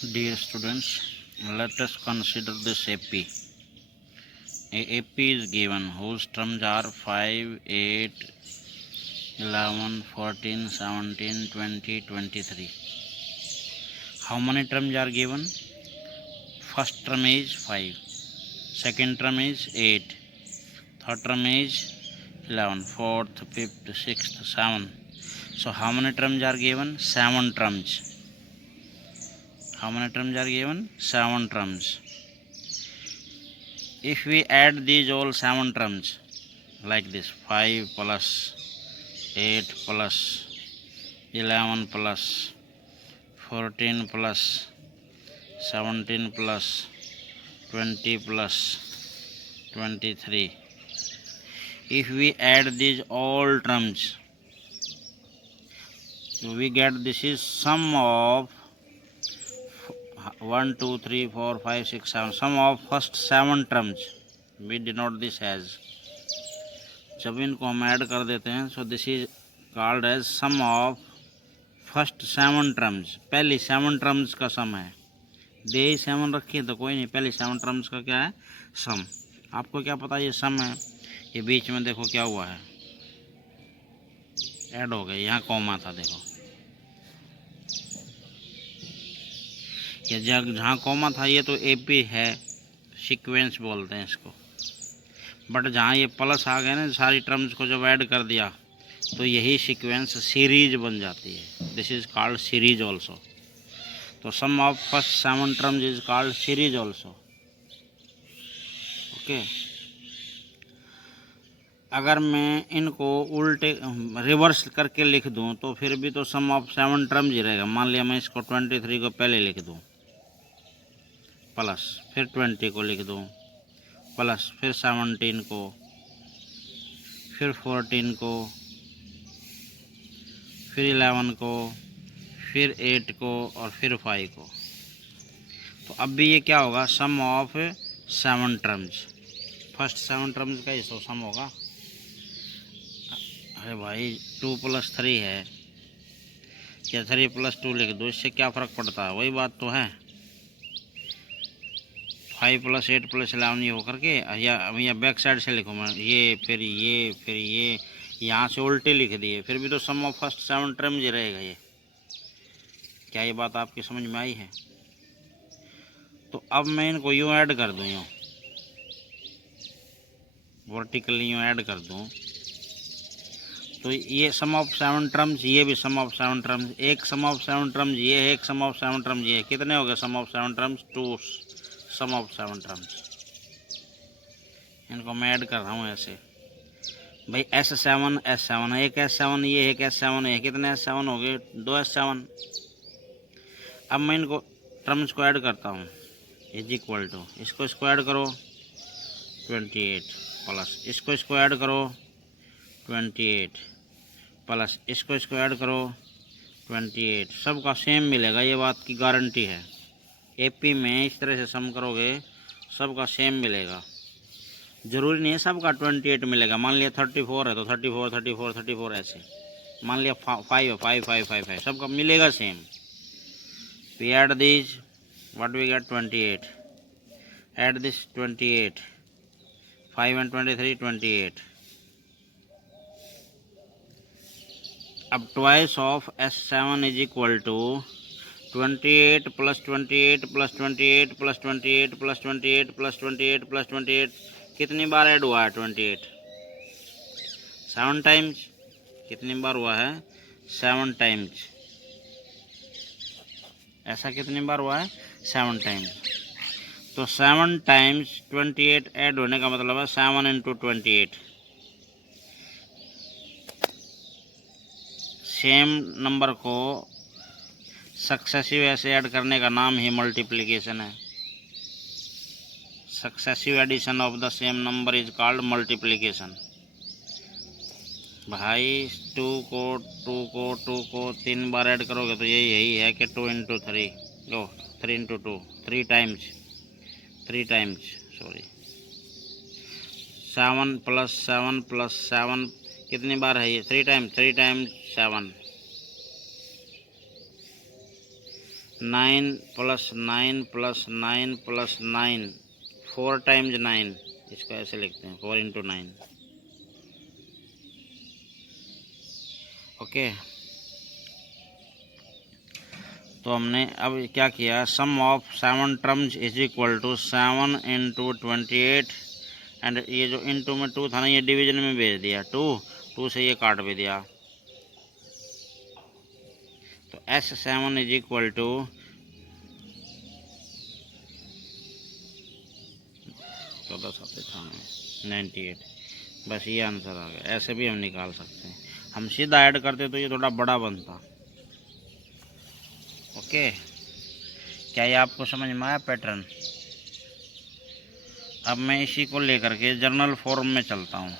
Dear students, let us consider this AP. A AP is given whose terms are 5, 8, 11, 14, 17, 20, 23. How many terms are given? First term is 5, second term is 8, third term is 11, fourth, fifth, sixth, 7. So how many terms are given? 7 terms. How many terms are given? 7 terms. If we add these all 7 terms like this, 5 plus 8 plus 11 plus 14 plus 17 plus 20 plus 23. If we add these all terms, we get this is sum of 1, 2, 3, 4, 5, 6, 7. Sum of first 7 terms. We denote this as. जब इनको हम add कर देते हैं, so this is called as sum of first 7 terms. पहली 7 terms का sum है. दे 7 रखी है तो कोई नहीं, पहली 7 टर्म्स का क्या है? सम. आपको क्या पता ये सम है? ये बीच में देखो क्या हुआ है, ऐड हो गया. यहाँ कॉमा था, देखो ये जहाँ कॉमा था ये तो एपी है, सीक्वेंस बोलते हैं इसको. बट जहाँ ये प्लस आ गए ना, सारी टर्म्स को जब ऐड कर दिया तो यही सीक्वेंस सीरीज बन जाती है. This is called series also. तो सम of first 7 terms is called series also. Okay. अगर मैं इनको उल्टे रिवर्स करके लिख दूं तो फिर भी तो सम ऑफ 7 टर्म्स ही रहेगा. मान लिया मैं इसको 23 को पहले लिख दूं प्लस, फिर 20 को लिख दूं प्लस, फिर 17 को, फिर 14 को, फिर 11 को, फिर 8 को और फिर 5 को. तो अब भी ये क्या होगा? सम ऑफ 7 टर्म्स. फर्स्ट 7 टर्म्स का ही सम होगा. अरे भाई 2 + 3 है या 3 + 2 लिख दो, इससे क्या फ़र्क पड़ता है? वही बात तो है. 5 + 8 + 11 ये होकर के, या बैक साइड से लिखूँ मैं, ये फिर ये फिर ये, यहाँ से उल्टे लिख दिए, फिर भी तो सम ऑफ फर्स्ट 7 टर्म्स ही रहेगा ये. क्या ये बात आपकी समझ में आई है? तो अब मैं इनको यूँ ऐड कर दूँ, यूँ वर्टिकली यूँ ऐड कर दूँ तो ये सम ऑफ 7 टर्म्स, ये भी सम ऑफ 7 टर्म्स. एक सम ऑफ 7 टर्म्स ये है, एक सम ऑफ 7 टर्म्स ये है. कितने हो गए sum of 7 terms? 2 sum of 7 terms. इनको मैं ऐड कर रहा हूँ ऐसे. भाई S7 S7 है, एक S7 ये है, एक S7 है. कितने S7 हो गए? 2 S7. अब मैं इनको टर्म्स को ऐड करता हूँ. इज इक्वल टू, इसको ऐड करो 28 प्लस इसको ऐड करो 28 प्लस इसको ऐड करो 28. सबका सेम मिलेगा, ये बात की गारंटी है. एपी में इस तरह से सम करोगे सबका सेम मिलेगा. ज़रूरी नहीं है सबका 28 मिलेगा. मान लिया 34 है तो 34 34 34 ऐसे. मान लिया 5 है, 5 5 5 है, सबका मिलेगा same. We add this, what we get? 28. Add this 28. 5 and 23 28. अब twice of S7 is equal to 28 + 28 + 28 + 28 + 28 + 28 + 28. कितनी बार ऐड हुआ है? 28 7 टाइम्स. कितनी बार हुआ है? 7 टाइम्स. ऐसा कितनी बार हुआ है? 7 टाइम्स. तो 7 टाइम्स 28 ऐड होने का मतलब है 7 × 28. सेम नंबर को सक्सेसिव ऐसे ऐड करने का नाम ही मल्टीप्लिकेशन है. Successive addition of the same number is called multiplication. भाई 2 को 3 बार ऐड करोगे तो यही है कि 2 × 3 3 × 2 3 टाइम्स सॉरी. 7 + 7 + 7 कितनी बार है ये? 3 टाइम्स. 3 टाइम्स 7. 9 + 9 + 9 + 9, 4 टाइम्स 9, इसको ऐसे लिखते हैं 4 × 9। ओके, तो हमने अब क्या किया, sum of 7 terms is equal to 7 × 28, and ये जो इनटू में 2 था ना, ये डिवीजन में भेज दिया, 2 से ये काट भी दिया। तो S7 इज इक्वल टू 98, बस ये आंसर आ गया। ऐसे भी हम निकाल सकते हैं, हम सीधा ऐड करते तो ये थोड़ा बड़ा बनता। ओके, क्या ये आपको समझ में आया पैटर्न? अब मैं इसी को लेकर के जर्नल फॉर्म में चलता हूँ।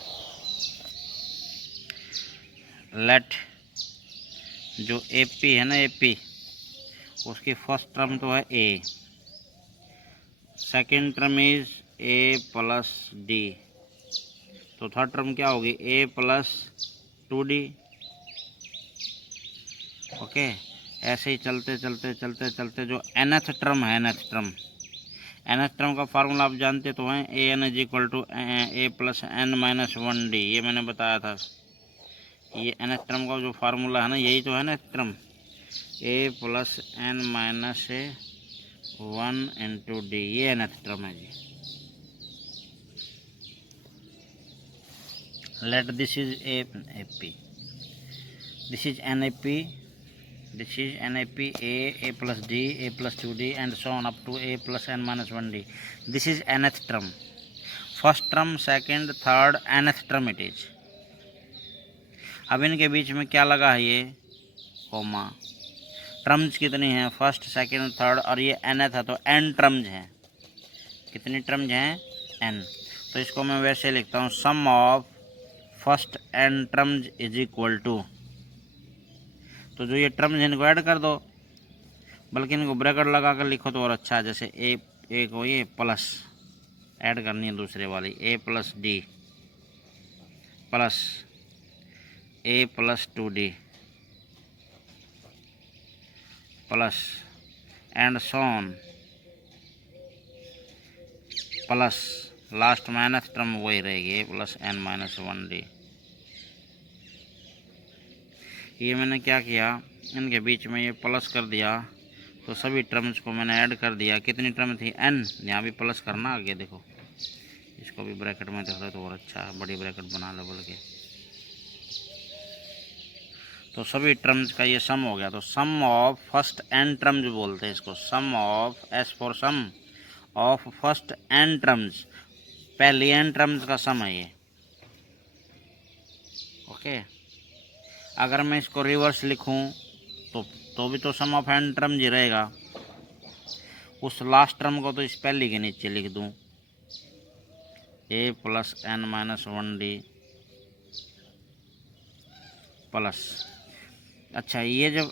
लेट जो AP है ना, AP, उसकी फर्स्ट टर्म तो है A, second term is A + D, तो थर्ड टर्म क्या होगी, A + 2D। ओके, ऐसे ही चलते चलते चलते चलते जो nth टर्म है, nth टर्म का फार्मूला आप जानते तो हैं, AN = A + n - 1D, ये मैंने बताया था। ये nth टर्म का जो फार्मूला है ना, यही तो है ना टर्म, A + n - 1 × D, ये nth टर्म है जी। Let this is AP, this is NAP, this is NAP, A + D, A + 2D, and so on up to A + n - 1D. This is nth term. First term, second, third, nth term it is. अब इनके बीच में क्या लगा है, ये coma. Terms कितनी हैं, first, second, third, और ये nth है, तो n टर्म्स हैं। कितनी टर्म्स हैं, n। तो इसको मैं वैसे लिखता हूँ, sum of first n terms is equal to, तो जो ये टर्म्स इनको ऐड कर दो, बल्कि इनको ब्रैकेट लगा कर लिखो तो और अच्छा है। जैसे ए को ये प्लस ऐड करनी है दूसरे वाली, A + D plus A + 2D plus and so on plus last में nth टर्म वही रहेगी, A + n - 1D। ये मैंने क्या किया, इनके बीच में ये प्लस कर दिया, तो सभी टर्म्स को मैंने ऐड कर दिया। कितनी टर्म थी, n, यहाँ भी प्लस करना आगे, देखो इसको भी ब्रैकेट में देख रहे तो और अच्छा है, बड़ी ब्रैकेट बना लो बोल के। तो सभी टर्म्स का ये सम हो गया, तो सम ऑफ फर्स्ट n टर्म्स बोलते हैं इसको, sum of, S for sum of first n terms, पहली n टर्म्स का सम है ये। ओके, अगर मैं इसको रिवर्स लिखूं तो भी तो सम ऑफ n टर्म्स ही रहेगा। उस लास्ट टर्म को तो इस पहली के नीचे लिख दूं, A + n - 1D प्लस, अच्छा ये जब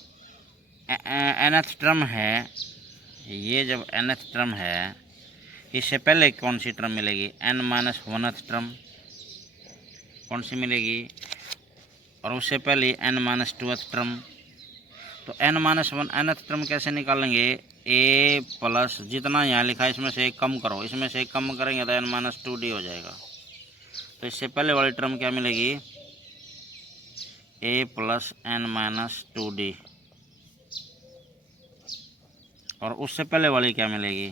nth टर्म है, ये जब nth टर्म है, इससे पहले कौन सी टर्म मिलेगी, n - 1th टर्म, कौन सी मिलेगी, और उससे पहले n - 2th टर्म। तो n - 1 nth टर्म कैसे निकालेंगे, A प्लस जितना यहाँ लिखा है इसमें से एक कम करो, इसमें से एक कम करेंगे तो n - 2D हो जाएगा। तो इससे पहले वाली टर्म क्या मिलेगी, A + n - 2D, और उससे पहले वाली क्या मिलेगी,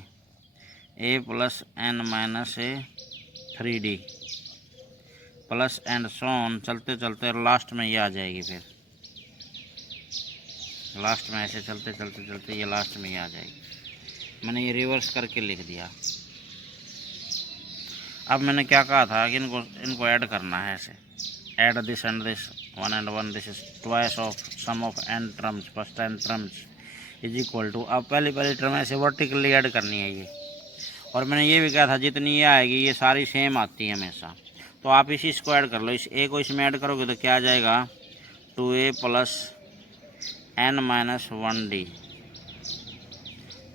A + n - 3D plus and so on, चलते चलते लास्ट में ये आ जाएगी। फिर लास्ट में ऐसे चलते चलते चलते ये लास्ट में ये आ जाएगी। मैंने ये रिवर्स करके लिख दिया। अब मैंने क्या कहा था कि इनको ऐड करना है, ऐसे add this and this, 1 and 1, this is twice of sum of n terms, first n terms is equal to, अब पहली टर्म ऐसे वर्टिकली ऐड करनी है ये। और मैंने ये भी कहा था जितनी ये आएगी ये सारी सेम आती है हमेशा, तो आप इसको ऐड कर लो, इस A को इसमें ऐड करोगे तो क्या आ जाएगा, 2A + n - 1D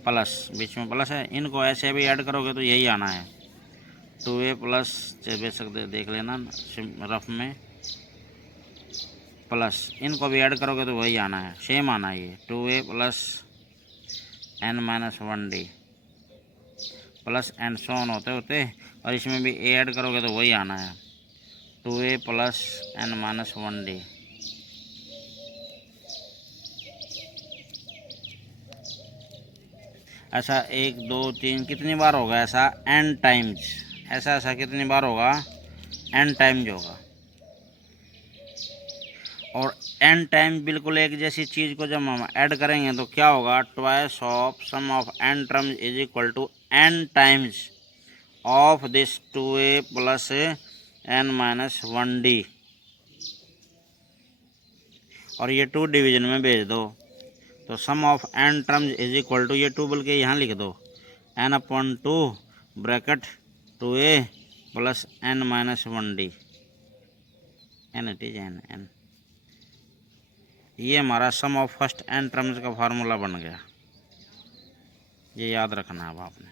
प्लस, बीच में प्लस है, इनको ऐसे भी ऐड करोगे तो यही आना है, 2A + बेशक देख लेना रफ में, प्लस इनको भी ऐड करोगे तो वही आना है, सेम आना है ये, 2A + n minus 1D plus and so on होते होते, और इसमें भी ए ऐड करोगे तो वही आना है, 2A plus N minus 1D। ऐसा 1 2 3 कितनी बार होगा ऐसा, एन टाइम्स, ऐसा ऐसा कितनी बार होगा, एन टाइम्स होगा। और एन टाइम बिल्कुल एक जैसी चीज़ को जब हम ऐड करेंगे तो क्या होगा, twice of sum of N terms is equal to N times of this 2A plus N minus 1D। और ये 2 डिवीजन में भेज दो, तो सम of N terms is equal to, ये 2 बल्कि यहाँ लिख दो, N upon 2 bracket 2A plus N minus 1D, N it is N N. ये हमारा sum of first N terms का फार्मूला बन गया, ये याद रखना है अब आपने,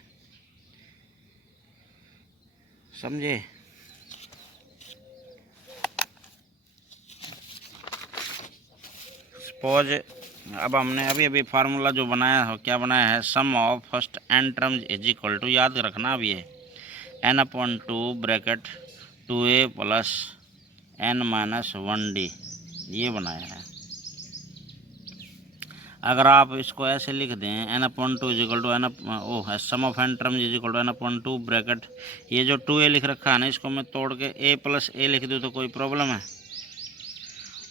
समझे। सपोज अब हमने अभी अभी फार्मूला जो बनाया है, क्या बनाया है, sum of first N terms is equal to, याद रखना अब ये N upon 2 bracket 2A plus N minus 1D, ये बनाया है। अगर आप इसको ऐसे लिख दें, n upon 2 is equal to n sum of N terms is equal to N upon 2 bracket, ये जो 2A लिख रखा है ना, इसको मैं तोड़ के A प्लस A लिख दूँ तो कोई प्रॉब्लम है,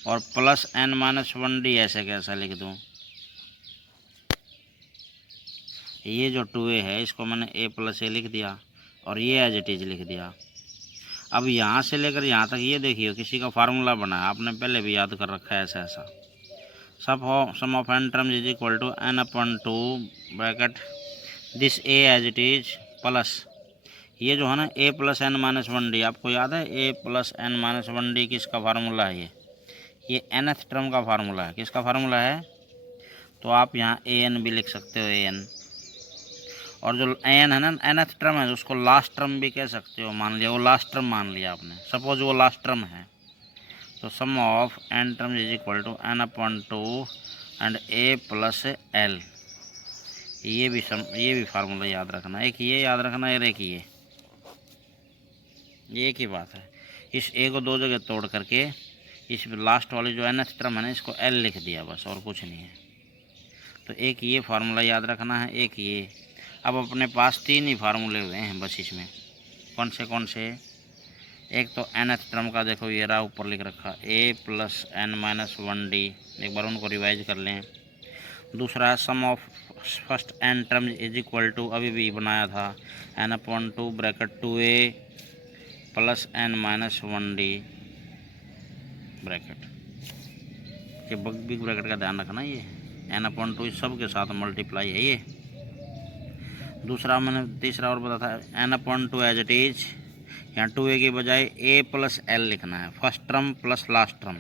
और प्लस एन माइनस 1D ऐसे कैसा लिख दूँ, ये जो 2A है इसको मैंने A प्लस A लिख दिया और ये एज इट इज लिख दिया। अब यहाँ से लेकर यहाँ तक ये देखिए किसी का फार्मूला बना है, आपने पहले भी याद कर रखा है ऐसा ऐसा, sum of N terms is equal to N upon 2 bracket this A as it is plus, ये जो है ना A plus N minus 1D, आपको याद है A plus N minus 1D किसका फार्मूला है, ये nth टर्म का फार्मूला है, किसका फार्मूला है, तो आप यहाँ an भी लिख सकते हो, an। और जो an है ना nth टर्म है, उसको लास्ट टर्म भी कह सकते हो, मान लिया वो लास्ट टर्म मान लिया आपने, सपोज वो लास्ट टर्म है, तो सम of N term is equal to N upon 2 and A plus L, ये भी फार्मूला याद रखना, एक ये याद रखना है, एक ये एक ही बात है। इस A को 2 जगह तोड़ करके इस लास्ट वाली जो nth टर्म है ना, इसको L लिख दिया बस, और कुछ नहीं है। तो एक ये फार्मूला याद रखना है, एक ये। अब अपने पास 3 ही फार्मूले हुए हैं बस इसमें, कौन से, एक तो nth टर्म का देखो ये रहा ऊपर लिख रखा A plus N minus 1D, एक बार उनको रिवाइज कर लें। दूसरा sum of first N term is equal to, अभी भी बनाया था, N upon 2 bracket 2A plus N minus 1D bracket, ये बिग ब्रैकेट का ध्यान रखना, ये एन अपॉन 2 सब के साथ मल्टीप्लाई है ये। दूसरा मैंने तीसरा और बताया था, N upon 2 as it is, यहाँ 2A की बजाय A प्लस L लिखना है, first term plus last term,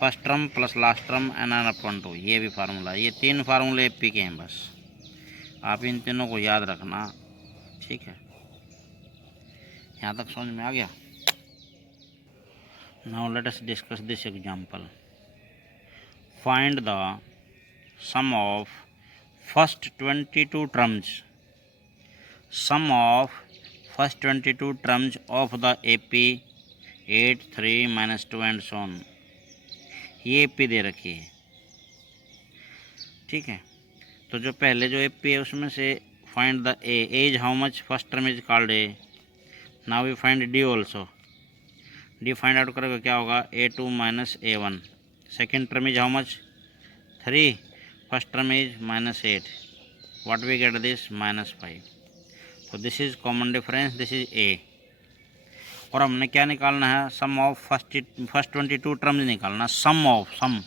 first term plus last term n upon 2, ये भी फार्मूला, ये 3 फार्मूले AP के हैं बस, आप इन तीनों को याद रखना, ठीक है। यहाँ तक समझ में आ गया। Now let us discuss this example, find the sum of first 22 terms, sum of first 22 terms of the AP 8 3 minus 2 and so on, ये AP दे रखी है, ठीक है। तो जो पहले जो AP है उसमें से find the A, as how much, first term is called A, now we find D also, D find out करोगे क्या होगा, A2 minus A1, second term is how much 3, first term is minus 8, what we get this minus 5, तो this is common difference, this is A। और हमने क्या निकालना है, sum of first 22 terms निकालना, सम ऑफ सम,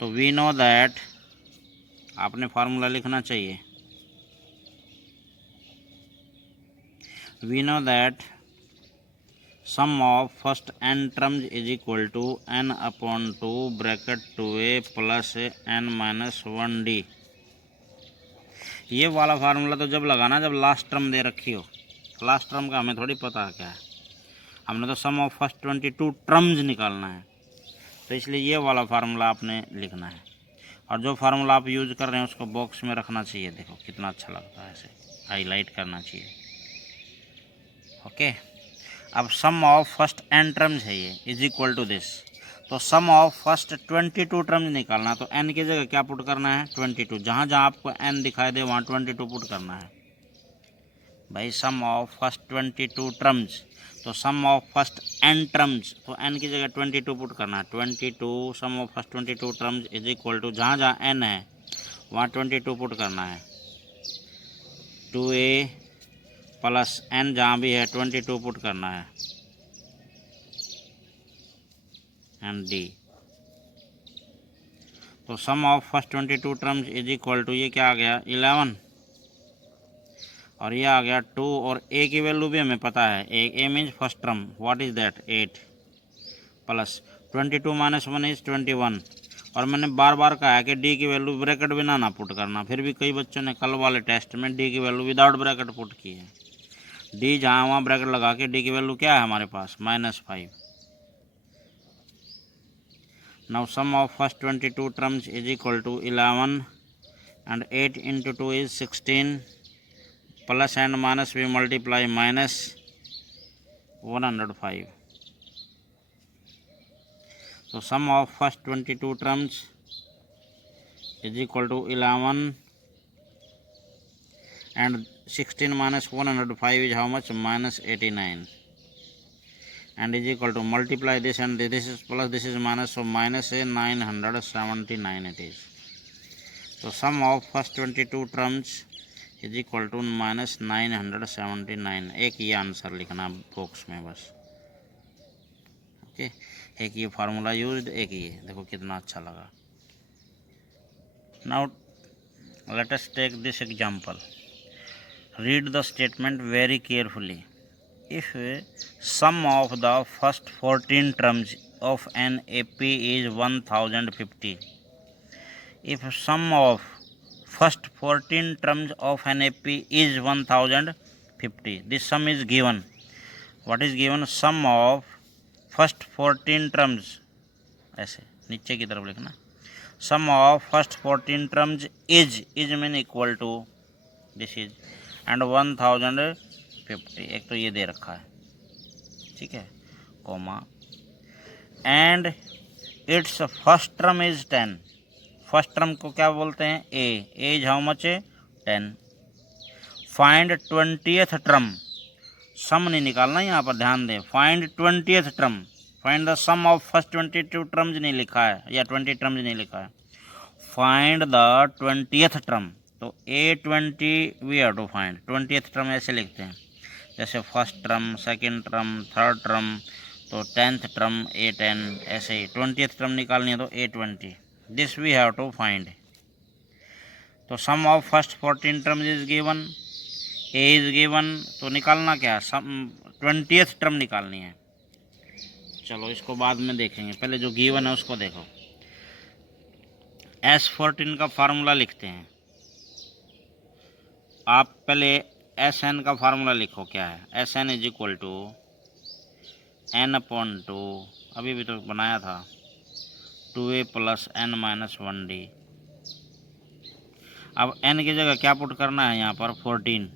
तो वी नो दैट, आपने formula लिखना चाहिए, we know that sum of first n terms is equal to n upon 2 bracket 2A plus N minus 1D। ये वाला फार्मूला तो जब लगाना जब लास्ट टर्म दे रखी हो, लास्ट टर्म का हमें थोड़ी पता क्या है, हमने तो सम ऑफ फर्स्ट 22 टर्म्स निकालना है, तो इसलिए ये वाला फार्मूला आपने लिखना है। और जो फार्मूला आप यूज कर रहे हैं उसको बॉक्स में रखना चाहिए। देखो कितना अच्छा लगता है, ऐसे हाईलाइट करना चाहिए। ओके, अब सम ऑफ फर्स्ट n टर्म्स है ये इज इक्वल टू दिस। तो सम ऑफ फर्स्ट 22 टर्म्स निकालना, तो n की जगह क्या पुट करना है 22। जहाँ जहाँ आपको n दिखाई दे वहाँ 22 पुट करना है भाई। सम ऑफ फर्स्ट 22 टर्म्स, तो सम ऑफ फर्स्ट n टर्म्स, तो n की जगह 22 पुट करना है। 22 sum of first 22 terms is equal to जहाँ जहाँ n है वहाँ 22 पुट करना है। 2a प्लस n जहाँ भी है 22 पुट करना है एंड d। तो सम of first 22 terms is equal to ये क्या आ गया 11 और ये आ गया 2 और a की वैल्यू भी हमें पता है। a means first term, what is that 8 plus 22 minus 1 is 21। और मैंने बार बार कहा है कि d की वैल्यू ब्रैकेट बिना ना पुट करना, फिर भी कई बच्चों ने कल वाले टेस्ट में d की वैल्यू विदाउट ब्रैकेट पुट की है। d जहाँ वहाँ ब्रैकेट लगा के d की वैल्यू क्या है हमारे पास -5। Now sum of first 22 terms is equal to 11 and 8 into 2 is 16 plus and minus we multiply minus 105. So sum of first 22 terms is equal to 11 and 16 minus 105 is how much -89 and is equal to multiply this and this is plus this is minus, so minus 979 it is. So sum of first 22 terms is equal to -979। एक ये answer लिखना box में बस। Okay, एक ये formula used, एक ये देखो कितना अच्छा लगा। Now let us take this example, read the statement very carefully. If sum of the first 14 terms of an AP is 1050, if sum of first 14 terms of an AP is 1050, this sum is given. What is given? Sum of first 14 terms, ऐसे नीचे की तरफ लिखना। sum of first 14 terms is mean equal to this is and 1050। एक तो ये दे रखा है, ठीक है, comma, and its first term is 10। First term को क्या बोलते हैं A is how much 10। Find 20th term, sum नहीं निकालना यहाँ पर, ध्यान दें। Find 20th term, find the sum of first 22 terms नहीं लिखा है या 20 टर्म्स नहीं लिखा है, फाइंड द 20th टर्म। तो A20 we have to find 20th term ऐसे लिखते हैं, जैसे first term, second term, third term, तो 10th टर्म A10, ऐसे ही 20th टर्म निकालनी है तो A20। This we have to find. तो sum of first 14 terms is given, a is given, तो निकालना क्या, सम 20th टर्म निकालनी है। चलो इसको बाद में देखेंगे, पहले जो गिवन है उसको देखो। S14 का फार्मूला लिखते हैं। आप पहले Sn का फार्मूला लिखो, क्या है Sn is equal to n/2, अभी भी तो बनाया था, 2a plus n minus 1d। अब n की जगह क्या पुट करना है यहाँ पर 14,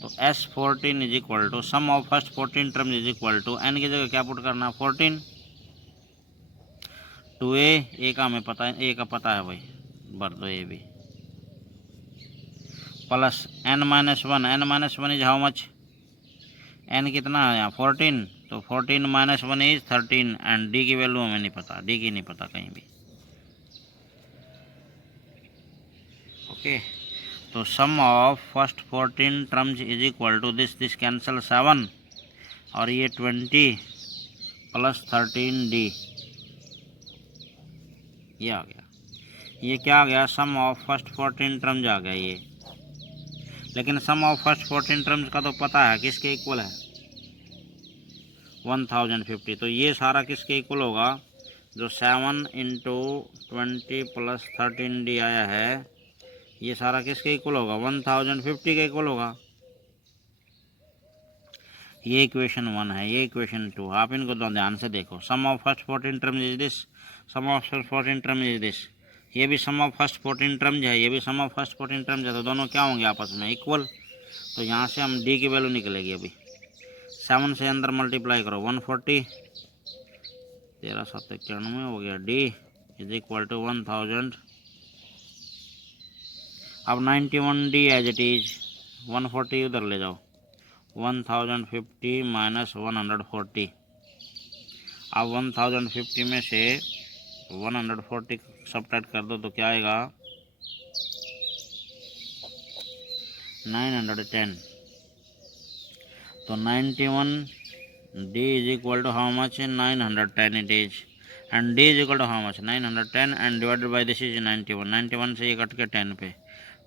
तो S14 is equal to sum of first 14 term is equal to n की जगह क्या पुट करना है 14, 2a, a का हमें पता है, a का पता है भाई, भर दो a भी, plus n minus 1 is how much, n कितना है यहाँ 14, तो 14 माइनस 1 इज 13 एंड d की वैल्यू हमें नहीं पता, d की नहीं पता कहीं भी। ओके, तो सम of first 14 terms is equal to this cancel 7 और ये 20 प्लस 13d, ये आ गया। ये क्या आ गया, सम ऑफ फर्स्ट 14 टर्म्स आ गया ये। लेकिन सम ऑफ फर्स्ट 14 टर्म्स का तो पता है किसके इक्वल है 1050, तो ये सारा किसके इक्वल होगा, जो 7 इंटू 20 प्लस 13d आया है, ये सारा किसके इक्वल होगा 1050 के इक्वल होगा। ये इक्वेशन 1 है, ये इक्वेशन 2, आप इनको तो ध्यान से देखो। Sum of first 14 term is this, sum of first 14 term is this, ये भी सम ऑफ फर्स्ट 14 टर्म्स है, ये भी सम ऑफ फर्स्ट 14 टर्म्स है, तो दोनों क्या होंगे आपस में इक्वल। तो यहाँ से हम डी की वैल्यू निकलेगी अभी 7 से अंदर मल्टीप्लाई करो 140, 1391 हो गया। D is equal to 1000। अब 91 डी एज इट इज 140 उधर ले जाओ 1050 माइनस 140। अब 1050 में से 140 सबट्रैक्ट कर दो तो क्या आएगा 910। तो 91 d is equal to how much 910 it is, and d is equal to how much 910 and divided by this is 91 से ये कट के 10 पे,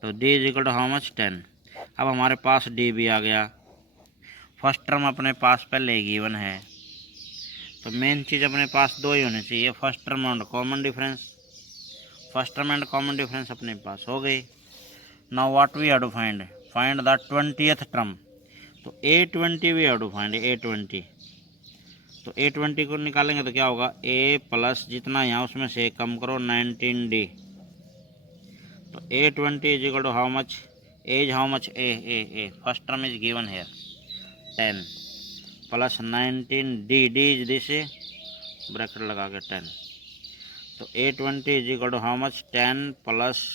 तो d is equal to how much 10। अब हमारे पास डी भी आ गया। फर्स्ट टर्म अपने पास पहले गिवन है, तो मेन चीज़ अपने पास दो ही होनी चाहिए, first term and common difference. First term and common difference अपने पास हो गई। Now what we have to find the 20th term. तो A20 we have to find A20। तो A20 को निकालेंगे तो क्या होगा A प्लस जितना यहाँ उसमें से कम करो 19D। तो A20 is equal to how much as how much a first term is given here 10 plus 19D, d is this bracket लगा के 10। तो A20 is equal to how much 10 plus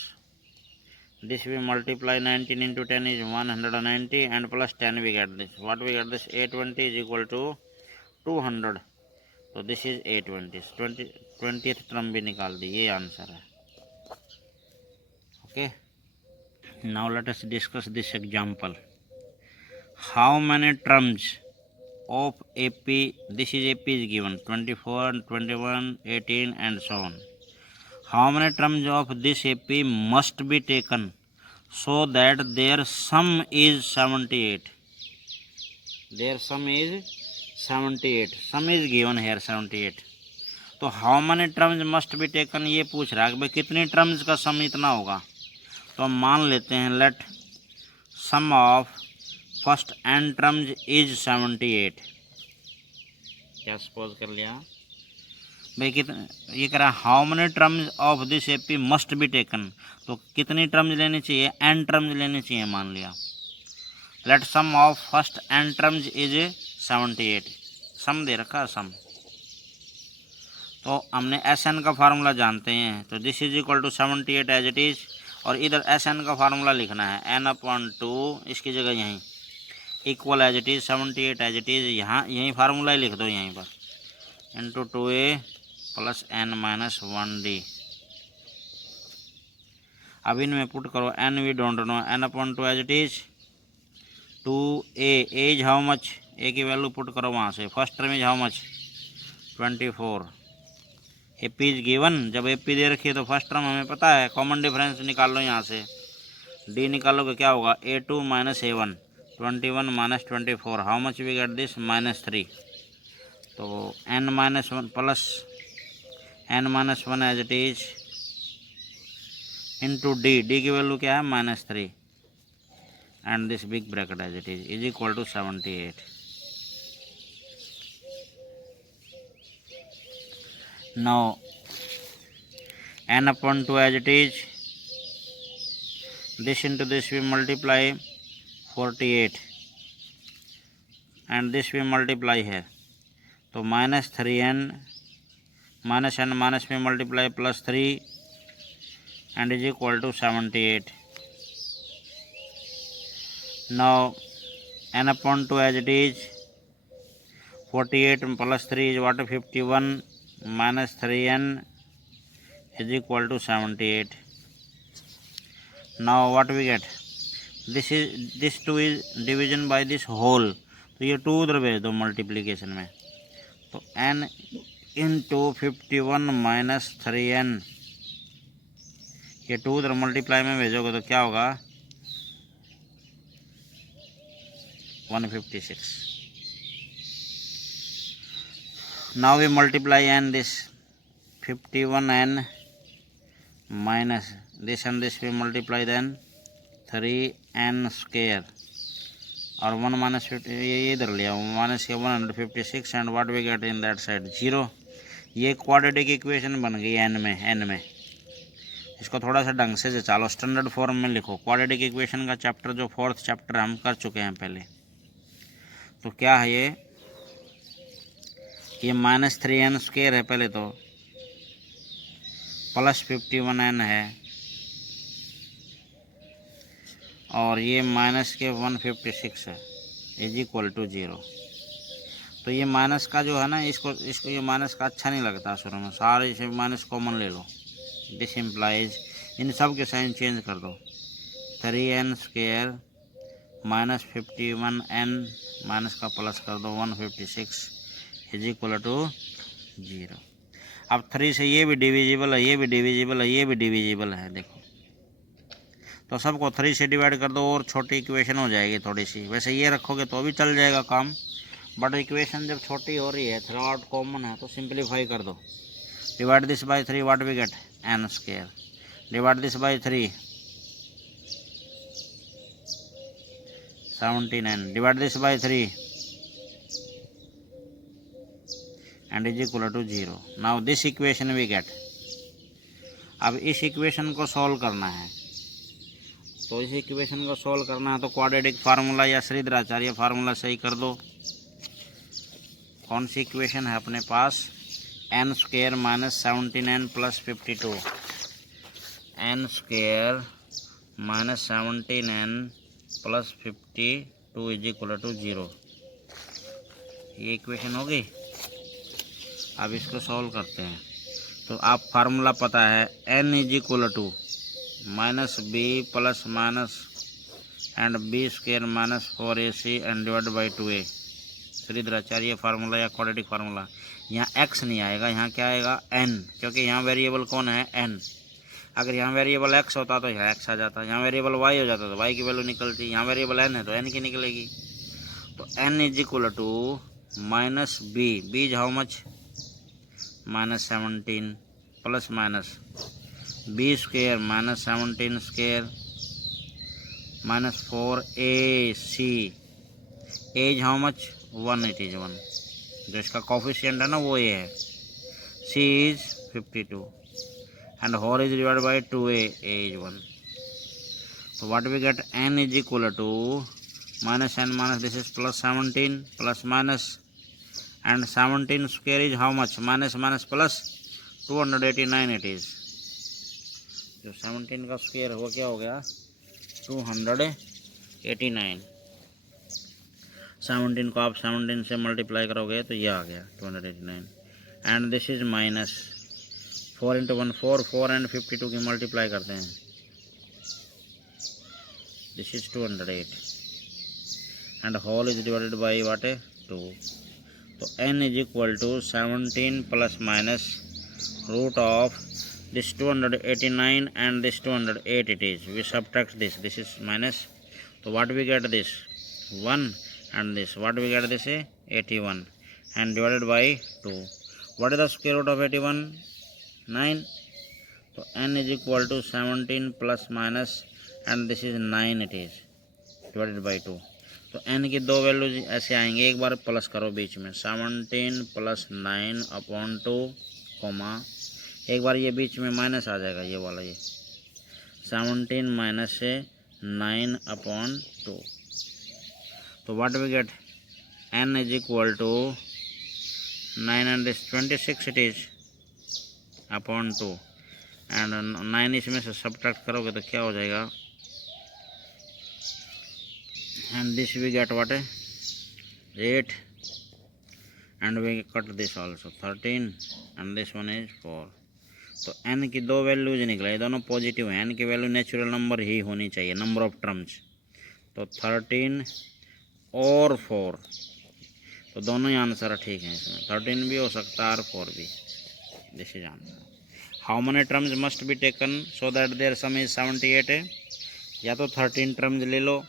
this we multiply 19 into 10 is 190 and plus 10 we get this. What we get this A20 is equal to 200. So this is A20. 20th term भी निकाल दी, ये answer है। Okay. Now let us discuss this example. How many terms of AP, this is AP is given 24, 21, 18 and so on. How many terms of this AP must be taken so that their sum is 78? Their sum is 78. Sum is given here 78. तो how many terms must be taken ये पूछ रहा है कि भाई कितनी terms का सम इतना होगा। तो हम मान लेते हैं let sum of first n terms is 78। क्या सपोज कर लिया भाई कितने, ये कह रहा है how many terms of this AP must be taken, तो कितनी टर्म्स लेनी चाहिए एन टर्म्स लेनी चाहिए मान लिया। Let sum of first N terms is 78, sum दे रखा है सम। तो हमने एस एन का फार्मूला जानते हैं, तो this is equal to 78 as it is, और इधर एस एन का फार्मूला लिखना है n/2 इसकी जगह यहीं equal as it is 78 as it is, यहाँ यहीं फार्मूला ही लिख दो यहीं पर इंटू 2a प्लस n-1d। अब इनमें पुट करो n we don't know n/2 as it is 2a as how much a की वैल्यू पुट करो वहाँ से, first term is how much 24। AP is given, जब AP दे रखी है तो फर्स्ट टर्म हमें पता है, कॉमन डिफरेंस निकाल लो यहाँ से, d निकालोगे क्या होगा A2 minus A1 21 minus 24, how much we get this -3। तो n-1 plus n-1 as it is into d की वैल्यू क्या है -3 and this big bracket as it is equal to 78। Now n/2 as it is, this into this we multiply 48 and this we multiply here, तो -3n minus n minus में multiply +3 and is equal to 78. Now n/2 as it is 48 plus 3 is what 51 minus 3n is equal to 78. Now what we get, this 2 is division by this whole, तो ये 2 उधर भेज दो multiplication में, तो n into 51 minus 3n, ये 2 उधर multiply में भेजोगे तो क्या होगा 156. Now we multiply n this 51n minus this and this we multiply then 3n square और 1 minus 50 ये इधर लिया minus 156 and what we get in that side 0. ये क्वाड्रेटिक इक्वेशन बन गई n में, इसको थोड़ा सा ढंग से चालो, स्टैंडर्ड फॉर्म में लिखो। क्वाड्रेटिक इक्वेशन का चैप्टर जो 4th चैप्टर हम कर चुके हैं पहले। तो क्या है ये -3n² है पहले, तो प्लस 51n है, और ये -156 है, इज इक्वल टू 0। तो ये माइनस का जो है ना, इसको ये माइनस का अच्छा नहीं लगता शुरू में, सारे से माइनस कॉमन ले लो। दिस इम्प्लाइज, इन सब के साइन चेंज कर दो। 3n² -51n माइनस का प्लस कर दो 156 इज इक्वल टू 0। अब 3 से ये भी डिविजिबल है, ये भी डिविजिबल है, ये भी डिविजिबल है, देखो। तो सबको 3 से डिवाइड कर दो और छोटी इक्वेशन हो जाएगी थोड़ी सी। वैसे ये रखोगे तो भी चल जाएगा काम, बट इक्वेशन जब छोटी हो रही है, थ्रू आउट कॉमन है, तो सिंप्लीफाई कर दो। Divide this by 3, what we get n²। Divide this by 3, 17n। Divide this by 3 and is equal to 0। Now this equation we get. अब इस इक्वेशन को सॉल्व करना है, तो इस इक्वेशन को सॉल्व करना है तो क्वाड्रेटिक फार्मूला या श्रीधराचार्य फार्मूला सही कर दो। कौन सी इक्वेशन है अपने पास? n² -17n + 52, n² -17n + 52 is equal to 0। ये इक्वेशन हो गई। अब इसको सॉल्व करते हैं। तो आप फार्मूला पता है, n is equal to -b plus minus and b² -4ac and divide by 2a। Shridharacharya formula या क्वाड्रेटिक फार्मूला। यहाँ x नहीं आएगा, यहाँ क्या आएगा n, क्योंकि यहाँ वेरिएबल कौन है n। अगर यहाँ वेरिएबल x होता तो यहाँ x आ जाता, यहाँ वेरिएबल y हो जाता तो y की वैल्यू निकलती, यहाँ वेरिएबल n है तो n की निकलेगी। तो n is equal to -b, b is how much -17 plus minus b² -17² -4ac, as how much 1, it is 1। जो इसका कोफिशिएंट है ना वो ये है। c is 52 and whole is divide by 2a, as 1। तो what we get, n is equal to -n- this is +17 plus minus and 17² is how much minus plus 289 it is. जो 17 का स्क्वायर वो क्या हो गया 289। 17 को आप 17 से मल्टीप्लाई करोगे तो ये आ गया 289। And this is minus 4 × 1 4, 4 and 52 की मल्टीप्लाई करते हैं, this is 208 and whole is divided by what 2। तो n is equal to 17 plus minus root of this 289 and this 208 it is. We subtract this is minus. So what we get, this 1 and this what we get, this 81 and divided by 2. What is the square root of 81? 9. So n is equal to 17 plus minus and this is 9 it is divided by 2. तो n की दो values ऐसे आएंगे, एक बार plus करो बीच में 17 plus 9 upon 2 coma, एक बार ये बीच में माइनस आ जाएगा, ये वाला ये 17 माइनस से 9 अपॉन 2। तो what we get, n is equal to 9 and 26 it is upon 2 and 9 इसमें से सब्ट्रैक्ट करोगे तो क्या हो जाएगा, and this we get what 8 and we cut this also 13 and this one is 4। तो n की दो वैल्यूज निकले, दोनों पॉजिटिव हैं, n की वैल्यू नेचुरल नंबर ही होनी चाहिए, नंबर ऑफ टर्म्स। तो 13 और 4, तो दोनों ही आंसर ठीक हैं इसमें, 13 भी हो सकता है और 4 भी। This is answer. How many terms must be taken so that their sum is 78 है? या तो 13 टर्म्स ले लो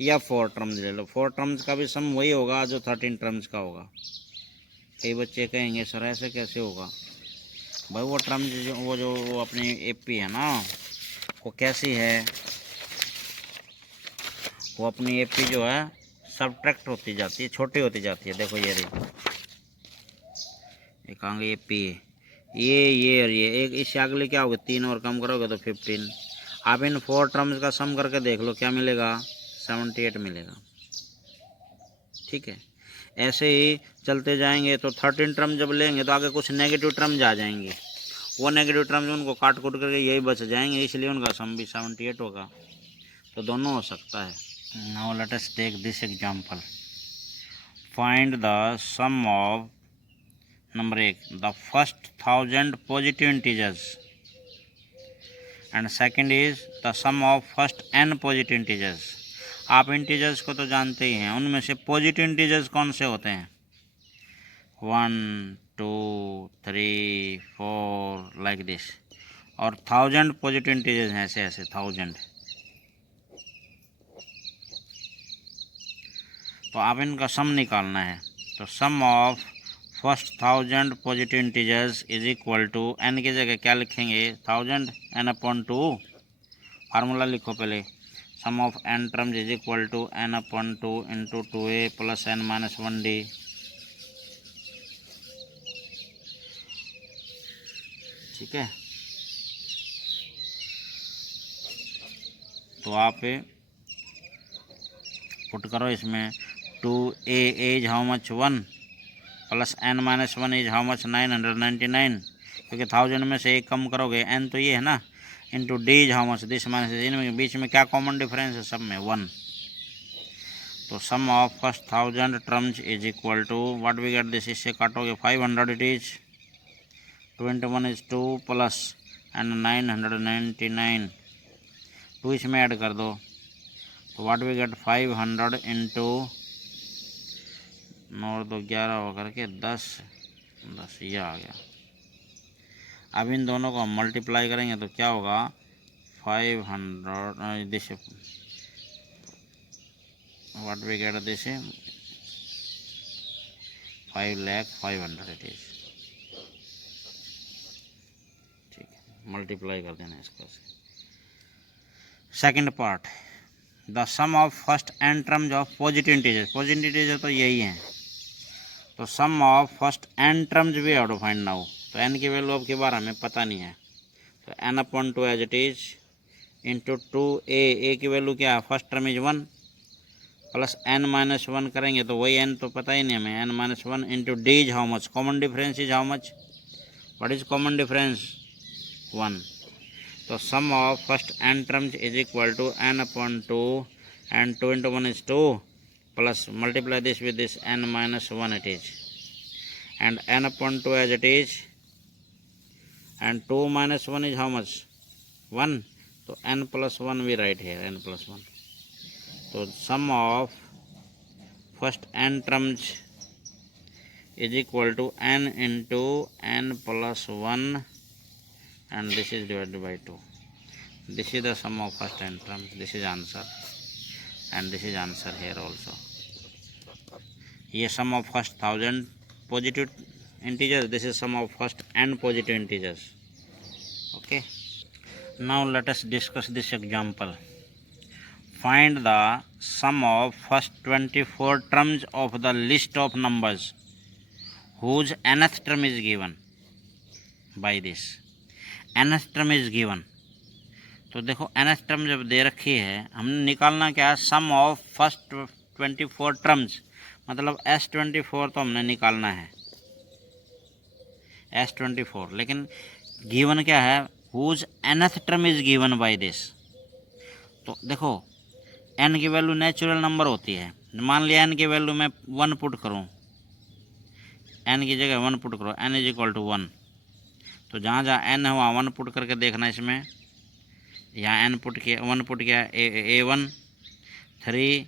या 4 टर्म्स ले लो। 4 टर्म्स का भी सम वही होगा जो 13 टर्म्स का होगा। कई बच्चे कहेंगे सर ऐसे कैसे होगा? भाई वो टर्म्स वो अपनी एपी है ना, वो कैसी है, वो अपनी एपी जो है सब्ट्रैक्ट होती जाती है, छोटी होती जाती है। देखो ये रही, एक आगे एपी, ये और ये एक, इससे अगले क्या होगा 3 और कम करोगे तो 15। आप इन 4 टर्म्स का सम करके देख लो क्या मिलेगा, 78 मिलेगा। ठीक है, ऐसे ही चलते जाएंगे तो 13 टर्म जब लेंगे तो आगे कुछ नेगेटिव टर्म्स आ जाएंगे, वो नेगेटिव टर्म्स उनको काट कूट करके यही बच जाएंगे, इसलिए उनका सम भी 78 होगा। तो दोनों हो सकता है। Now let us take this example. Find the sum of number 1 the first 1000 positive integers and second is the sum of first n positive integers. आप इंटीजर्स को तो जानते ही हैं, उनमें से पॉजिटिव इंटीजर्स कौन से होते हैं, 1 2 3 4 लाइक दिस, और 1000 पॉजिटिव इंटीजर्स हैं ऐसे ऐसे 1000। तो आप इनका सम निकालना है। तो सम of first 1000 positive integers is equal to n की जगह क्या लिखेंगे 1000 n/2, फार्मूला लिखो पहले, sum of n terms is equal to n/2 into 2a plus n-1d। ठीक है, तो आप पुट करो इसमें 2a is how much 1 plus n-1 is how much 999, क्योंकि 1000 में से एक कम करोगे n तो ये है ना, into D is how much this minus, इनमें बीच में क्या कॉमन डिफरेंस है, सब में 1। तो सम of first 1000 terms is equal to what we get this, इससे काटोगे 500 it is 21 is 2 plus and 999 2 इसमें ऐड कर दो, तो व्हाट वी गेट 500 इंटू 9 2 11 होकर के 10 ये आ गया। अब इन दोनों को हम मल्टीप्लाई करेंगे तो क्या होगा 500 this what we get this 5,05,000 it is. ठीक है, मल्टीप्लाई कर देना इसको। Second part, the sum of first n terms of positive integer, positive integer तो यही हैं, तो सम ऑफ फर्स्ट n टर्म्स भी हाउ टू फाइंड नाउ। तो n की वैल्यू अब के बार हमें पता नहीं है, तो n/2 as it is into 2a की वैल्यू क्या है, first term is 1 plus n-1 करेंगे तो वही n तो पता ही नहीं हमें, n-1 into D is how much, common difference is how much, what is common difference 1। तो सम of first n terms is equal to n/2 and 2 into 1 is 2 plus multiply this with this n-1 it is, and n/2 as it is, and 2 minus 1 is how much 1, so n plus 1 we write here, n plus 1. So sum of first n terms is equal to n into n plus 1 and this is divided by 2. This is the sum of first n terms, this is answer, and this is answer here also. ये sum of first 1000 positive integers, this is sum of first n positive integers. Okay, now let us discuss this example. Find the sum of first 24 terms of the list of numbers whose nth term is given by this. nth term is given, तो देखो nth term जब दे रखी है, हमने निकालना क्या है, sum of first 24 terms, मतलब S24 तो हमने निकालना है, S24, लेकिन गिवन क्या है, whose nth term is given by this. तो देखो n की वैल्यू नेचुरल नंबर होती है, मान लिया n की वैल्यू मैं 1 पुट करूँ, n की जगह 1 पुट करो, n इज इक्वल टू 1, तो जहाँ जहाँ n है वहाँ 1 पुट करके देखना, इसमें यहाँ n पुट किया 1 पुट किया, a1 3,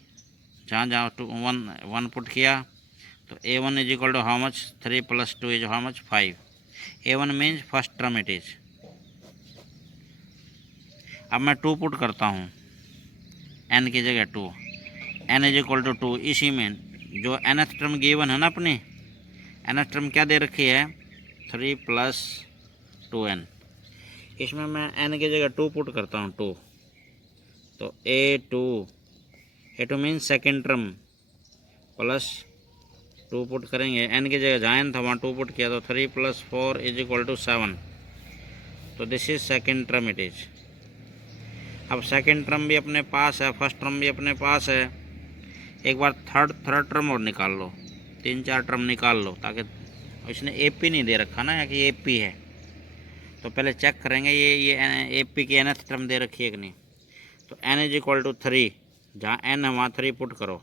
जहाँ जहाँ 1 पुट किया, तो a1 is equal to how much 3 plus 2 is how much 5, a1 means first term it is. अब मैं 2 पुट करता हूँ, n की जगह 2, n इज इक्वल टू 2, इसी में जो nth टर्म गिवन है ना अपनी, nth टर्म क्या दे रखी है 3 प्लस 2n, इसमें मैं n की जगह 2 पुट करता हूँ 2, तो a2 means second term plus 2 put करेंगे, n की जगह जहाँ n था वहाँ 2 पुट किया तो 3 + 4 = 7। तो this is second term it is. अब सेकेंड टर्म भी अपने पास है, फर्स्ट टर्म भी अपने पास है। एक बार थर्ड टर्म और निकाल लो, 3-4 टर्म निकाल लो, ताकि इसने AP नहीं दे रखा ना कि AP है, तो पहले चेक करेंगे ये AP की nth टर्म दे रखी है कि नहीं। तो n = 3, जहाँ n है वहाँ 3 पुट करो,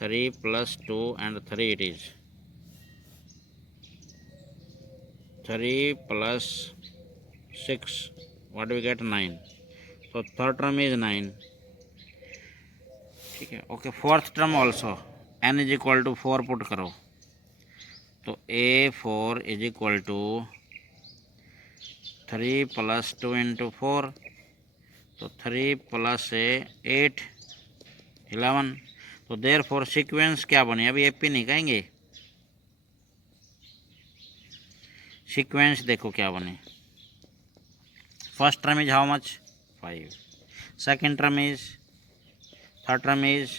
3 + 2 and 3 it is 3 + 6 what we get 9। तो थर्ड टर्म इज 9, ठीक है। Okay, fourth term also n = 4 put करो, तो A4 = 3 + 2 × 4, तो 3 + 8 11। तो देयर फॉर सीक्वेंस क्या बने, अभी AP नहीं कहेंगे, सीक्वेंस देखो क्या बने। First term is how much 5, second term is, third term is,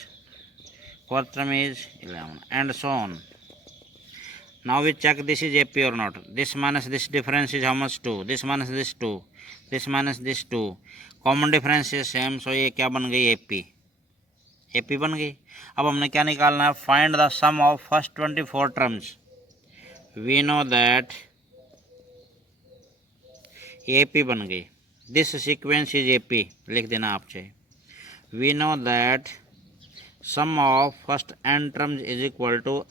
fourth term is 11 and so on. Now we check this is AP or not. This minus this difference is how much 2, this minus this 2, this minus this 2, common difference is same, so ये क्या बन गई AP बन गई। अब हमने क्या निकालना है, find the sum of first 24 terms. We know that AP बन गई, दिस सीक्वेंस इज AP, लिख देना आप चाहे। We know that sum of first n terms =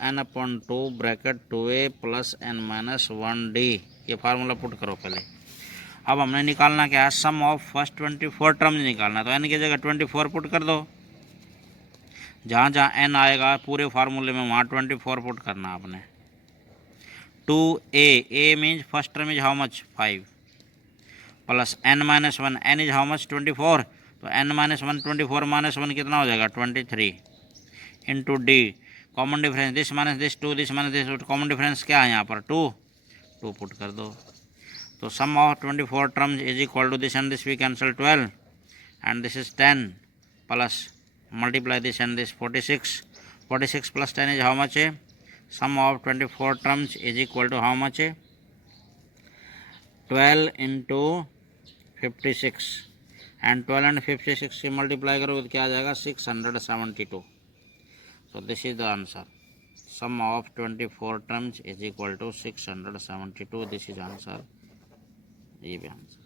n/2 bracket 2a + n - 1d। ये फार्मूला पुट करो पहले। अब हमने निकालना क्या है, सम ऑफ फर्स्ट 24 टर्म्स निकालना, तो n की जगह 24 पुट कर दो, जहाँ जहाँ n आएगा पूरे फार्मूले में वहाँ 24 पुट करना आपने। 2a, a means first term is how much 5 + n - 1, n is how much 24, तो n - 1 24 - 1 कितना हो जाएगा 23 into d। Common difference this minus this 2, this minus this, common difference क्या है यहाँ पर 2 पुट कर दो। तो सम of 24 terms = this and this we cancel 12 and this is 10 plus multiply this and this 46 + 10 is how much है, sum of 24 terms = how much है 12 × 56 and 12 and 56 से मल्टीप्लाई करोगे तो क्या आ जाएगा 672। So this is the answer. Sum of 24 terms is equal to 672. This is answer. ये भी answer.